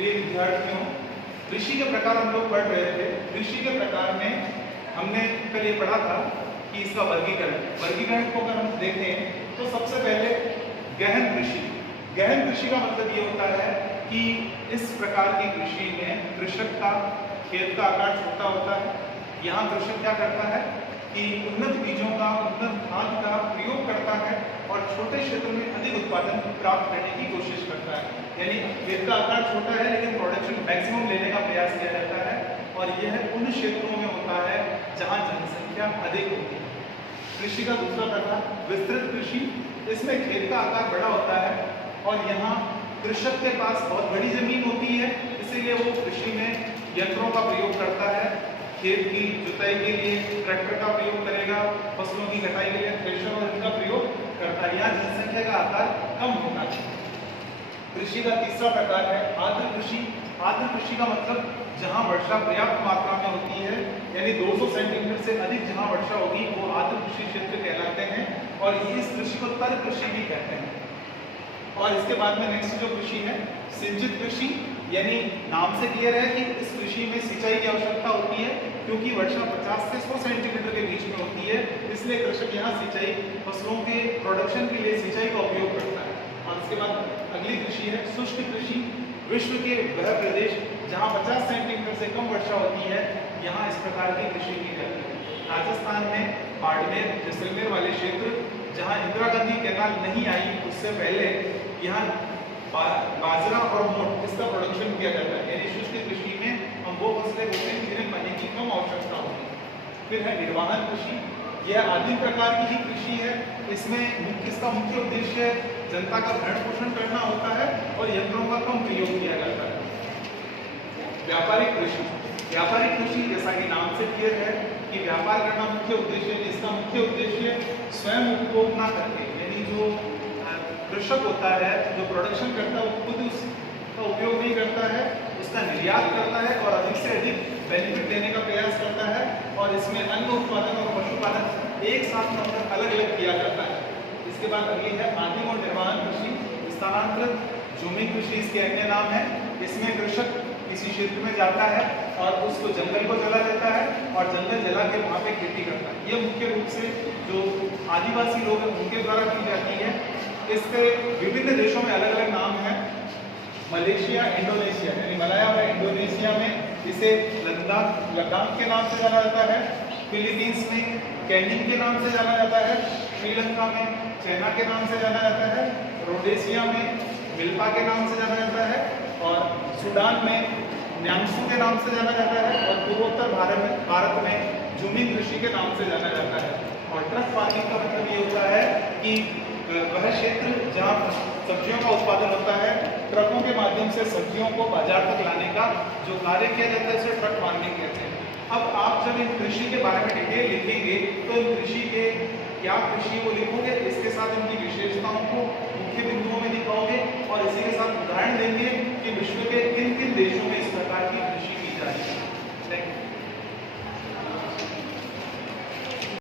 प्रिय विद्यार्थियों, कृषि के प्रकार हम लोग पढ़ रहे थे। कृषि के प्रकार में हमने कल ये पढ़ा था कि इसका वर्गीकरण को अगर हम देखें तो सबसे पहले गहन कृषि। गहन कृषि का मतलब ये होता है कि इस प्रकार की कृषि में कृषक का खेत का आकार छोटा होता है। यहाँ कृषक क्या करता है कि उन्नत बीजों का, उन्नत खाद का प्रयोग करता है और छोटे क्षेत्र में अधिक उत्पादन प्राप्त करने की कोशिश करता है। यानी खेत का आकार छोटा है लेकिन प्रोडक्शन मैक्सिमम लेने का प्रयास किया जाता है और यह उन क्षेत्रों में होता है जहाँ जनसंख्या अधिक होती है। कृषि का दूसरा प्रकार विस्तृत कृषि। इसमें खेत का आकार बड़ा होता है और यहाँ कृषक के पास बहुत बड़ी जमीन होती है, इसीलिए वो कृषि में यंत्रों का प्रयोग करता है। खेत की जुताई के लिए ट्रैक्टर का प्रयोग करेगा, फसलों की कटाई के लिए थ्रेशर और इनका प्रयोग करता है। यहाँ जनसंख्या का आकार कम होता है। कृषि का तीसरा प्रकार है आर्द्र कृषि। आर्द्र कृषि का मतलब जहाँ वर्षा पर्याप्त मात्रा में होती है, यानी 200 सेंटीमीटर से अधिक जहाँ वर्षा होगी वो आर्द्र कृषि क्षेत्र कहलाते हैं और इस कृषि को तर कृषि भी कहते हैं। और इसके बाद में नेक्स्ट जो कृषि है सिंचित कृषि, यानी नाम से क्लियर है कि इस कृषि में सिंचाई की आवश्यकता होती है क्योंकि वर्षा 50 से 100 सेंटीमीटर के बीच में होती है, इसलिए कृषक यहाँ सिंचाई फसलों के प्रोडक्शन के लिए सिंचाई का उपयोग करता है। और इसके बाद अगली कृषि है शुष्क कृषि। विश्व के वह प्रदेश जहाँ 50 सेंटीमीटर से कम वर्षा होती है, यहाँ इस प्रकार की कृषि की जाती है। राजस्थान में बाड़मेर, जैसलमेर वाले क्षेत्र जहाँ इंदिरा गांधी कैनाल नहीं आई उससे पहले यहाँ बाजरा और मोट इसका प्रोडक्शन किया जाता है। यानी शुष्क कृषि में हम वो फसलें बोते हैं जिन्हें पानी की कम आवश्यकता होती है। फिर है निर्वाहन कृषि। यह आदिम प्रकार की ही कृषि है। इसमें इसका मुख्य उद्देश्य जनता का भरण पोषण करना होता है और यंत्रों का कम प्रयोग किया जाता है। व्यापारिक कृषि। व्यापारिक कृषि जैसा कि नाम से क्लियर है कि व्यापार करना मुख्य उद्देश्य है। इसका मुख्य उद्देश्य स्वयं उपभोग ना करके, यानी जो कृषक होता है, जो प्रोडक्शन करता है वो खुद उसका उपयोग नहीं करता है, उसका निर्यात करता है और अधिक से अधिक बेनिफिट लेने का प्रयास करता है। और इसमें अन्न उत्पादन और पशुपालन एक साथ मतलब अलग अलग किया जाता है। इसके बाद अगली है आदिम और निर्वाहन कृषि। स्थानांतरित झूमी कृषि इसके अन्य नाम है। इसमें कृषक किसी क्षेत्र में जाता है और उसको जंगल को जला देता है और जंगल जला के वहाँ पे खेती करता है। ये मुख्य रूप से जो आदिवासी लोग हैं उनके द्वारा की जाती है। इसके विभिन्न देशों में अलग अलग नाम है। मलेशिया, इंडोनेशिया, यानी मलाया और इंडोनेशिया में इसे लद्दाख के नाम से जाना जाता है। फिलीपींस में कैनिंग के नाम से जाना जाता है। श्रीलंका में चाइना के नाम से जाना जाता है। रोडेशिया में मिल्पा के नाम से जाना जाता है और सूडान में न्यांगसू के नाम से जाना जाता है और पूर्वोत्तर भारत में झूमी कृषि के नाम से जाना जाता है। और ट्रक फार्मिंग का मतलब ये होता है कि वह क्षेत्र जहाँ सब्जियों का उत्पादन होता है, ट्रकों के माध्यम से सब्जियों को बाजार तक लाने का जो कार्य किया जाता है उसे ट्रक फार्मिंग कहते हैं। अब आप जब इन कृषि के बारे में डिटेल लिखेंगे तो इन कृषि के क्या कृषि वो लिखोगे, इसके साथ इनकी विशेषताओं